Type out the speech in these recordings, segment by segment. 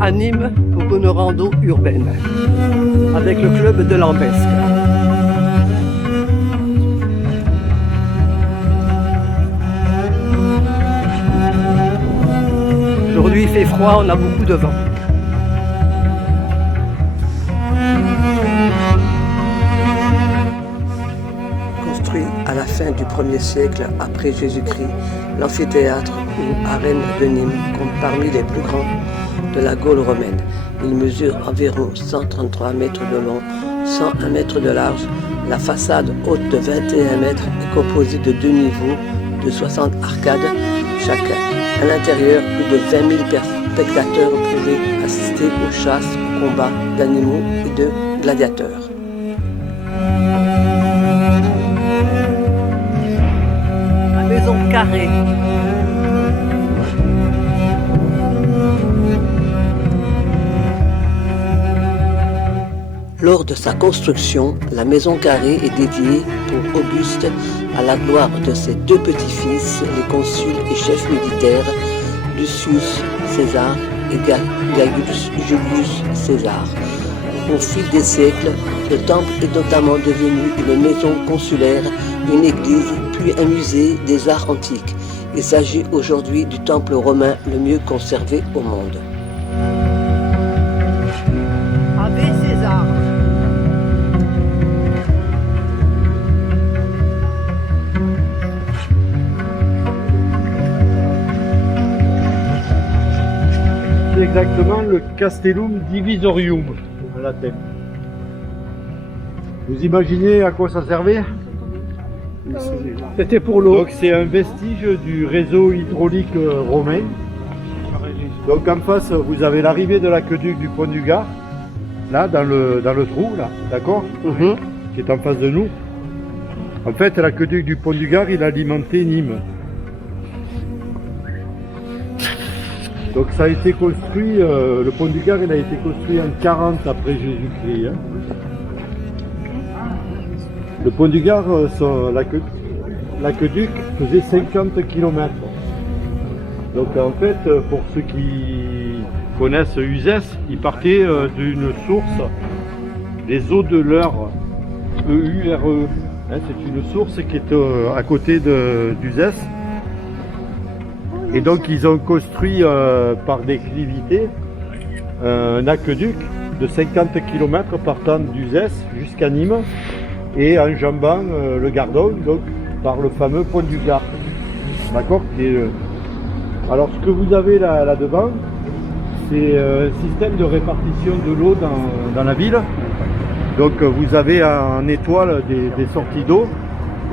à Nîmes pour une rando urbaine avec le club de Lambesc. Aujourd'hui il fait froid, on a beaucoup de vent. Construit à la fin du 1er siècle après Jésus-Christ, l'amphithéâtre ou arène de Nîmes compte parmi les plus grands de la Gaule romaine. Il mesure environ 133 mètres de long, 101 mètres de large. La façade haute de 21 mètres est composée de 2 niveaux de 60 arcades chacun. À l'intérieur, plus de 20 000 spectateurs pouvaient assister aux chasses, aux combats d'animaux et de gladiateurs. La maison carrée. Lors de sa construction, la maison carrée est dédiée pour Auguste à la gloire de ses 2 petits-fils, les consuls et chefs militaires Lucius César et Gaius Julius César. Au fil des siècles, le temple est notamment devenu une maison consulaire, une église, puis un musée des arts antiques. Il s'agit aujourd'hui du temple romain le mieux conservé au monde. Ave César. C'est exactement le Castellum Divisorium en latin. Vous imaginez à quoi ça servait? C'était pour l'eau. Donc c'est un vestige du réseau hydraulique romain. Donc en face, vous avez l'arrivée de l'aqueduc du Pont du Gard, là dans le trou, là, d'accord, qui est en face de nous. En fait, l'aqueduc du Pont du Gard, il alimentait Nîmes. Donc ça a été construit, le Pont du Gard, il a été construit en 40 après Jésus-Christ. Le Pont du Gard, l'aqueduc faisait 50 km. Donc en fait, pour ceux qui connaissent Uzès, il partait d'une source, les eaux de l'Eure, E-U-R-E. C'est une source qui est à côté d'Uzès. Et donc ils ont construit par déclivité un aqueduc de 50 km partant d'Uzès jusqu'à Nîmes et enjambant le Gardon, donc par le fameux Pont du Gard. D'accord. Alors ce que vous avez là devant, c'est un système de répartition de l'eau dans la ville. Donc vous avez en étoile des sorties d'eau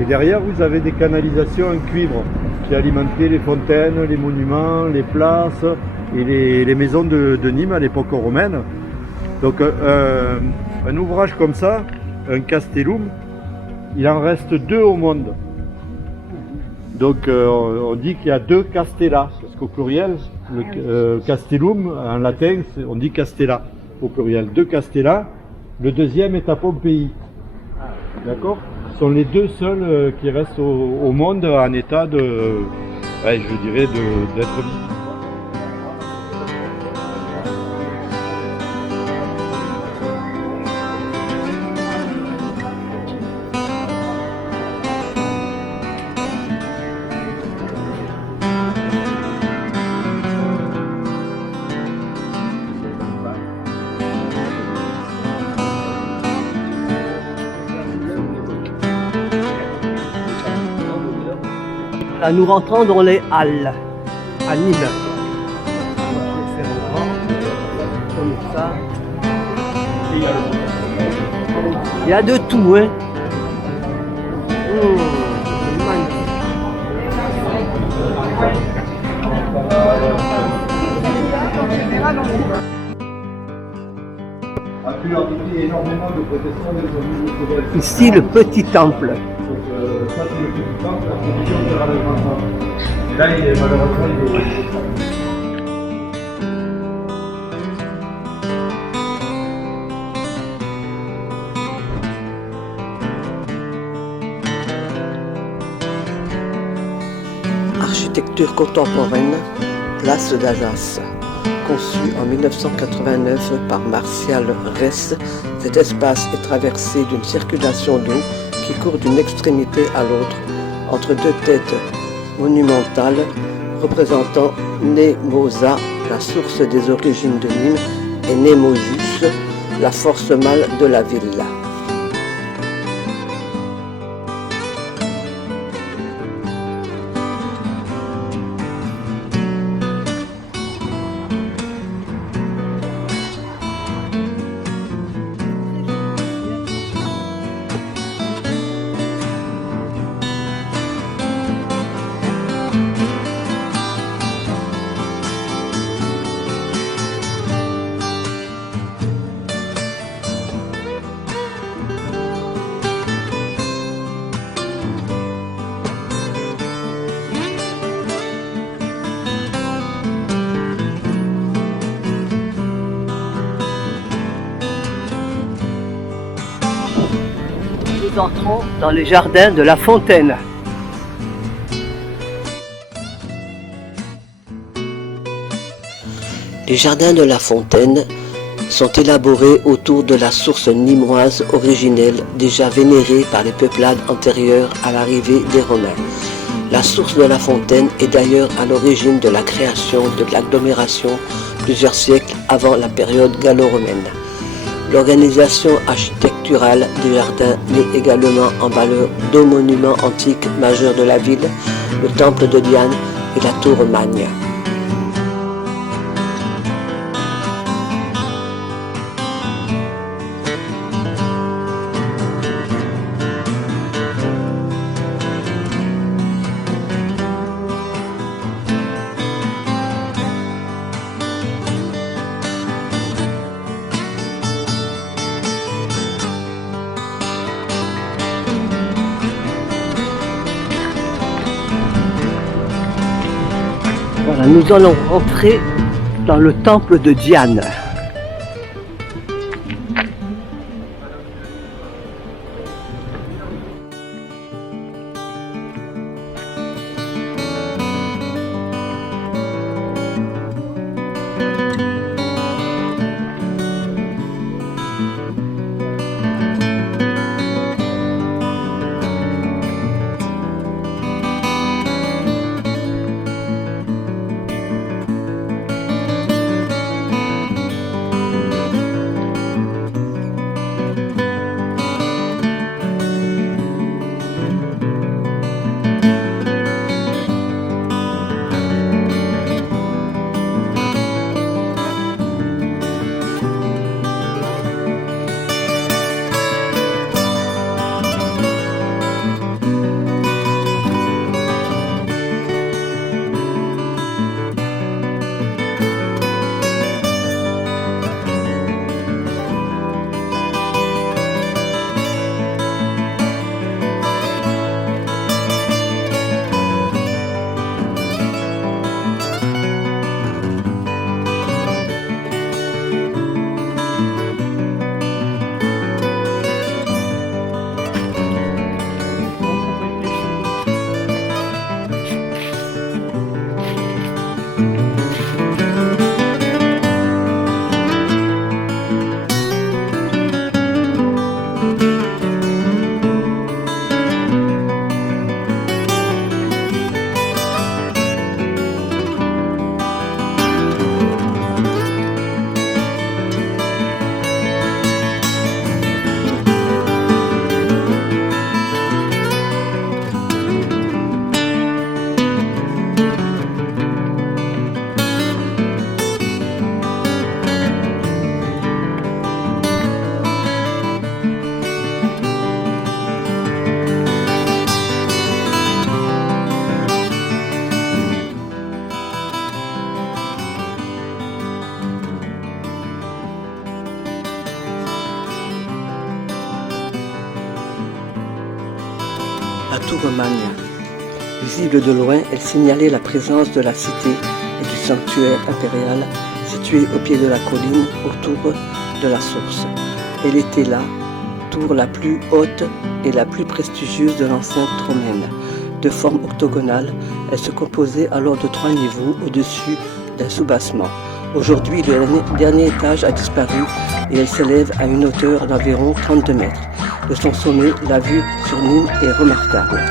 et derrière vous avez des canalisations en cuivre qui alimentaient les fontaines, les monuments, les places et les maisons de Nîmes à l'époque romaine. Donc un ouvrage comme ça, un castellum, il en reste 2 au monde. Donc on dit qu'il y a 2 castella, parce qu'au pluriel, le castellum en latin, on dit castella au pluriel. 2 castella, le deuxième est à Pompéi. D'accord? Ce sont les 2 seuls qui restent au monde en état de, je dirais, d'être vivants. Là, nous rentrons dans les halles à Nîmes. Comme ça. Il y a de tout, hein. C'est magnifique. A pu arriver énormément de protestants des hommes. Ici, le petit temple. Ça, c'est le petit temple, la position de la grand temple. Et là, il est malheureusement, il est... Architecture contemporaine, place d'Alsace. conçu en 1989 par Martial Ress, cet espace est traversé d'une circulation d'eau qui court d'une extrémité à l'autre, entre deux têtes monumentales représentant Nemosa, la source des origines de Nîmes, et Nemosus, la force mâle de la ville. Nous entrons dans les jardins de la Fontaine. Les jardins de la Fontaine sont élaborés autour de la source nîmoise originelle déjà vénérée par les peuplades antérieures à l'arrivée des Romains. La source de la Fontaine est d'ailleurs à l'origine de la création de l'agglomération plusieurs siècles avant la période gallo-romaine. L'organisation architecturale des jardins met également en valeur deux monuments antiques majeurs de la ville, le temple de Diane et la tour Magne. Voilà, nous allons rentrer dans le temple de Diane. La tour Magne. Visible de loin, elle signalait la présence de la cité et du sanctuaire impérial situé au pied de la colline autour de la source. Elle était la tour la plus haute et la plus prestigieuse de l'enceinte romaine. De forme octogonale, elle se composait alors de 3 niveaux au-dessus d'un soubassement. Aujourd'hui, le dernier étage a disparu et elle s'élève à une hauteur d'environ 32 mètres. De son sommet, la vue sur Nîmes est remarquable.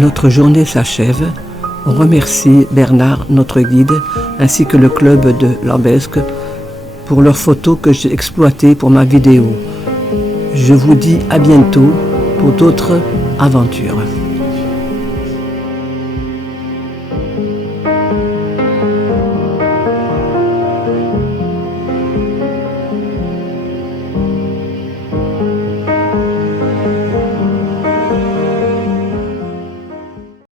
Notre journée s'achève. On remercie Bernard, notre guide, ainsi que le club de Lambesc pour leurs photos que j'ai exploitées pour ma vidéo. Je vous dis à bientôt pour d'autres aventures.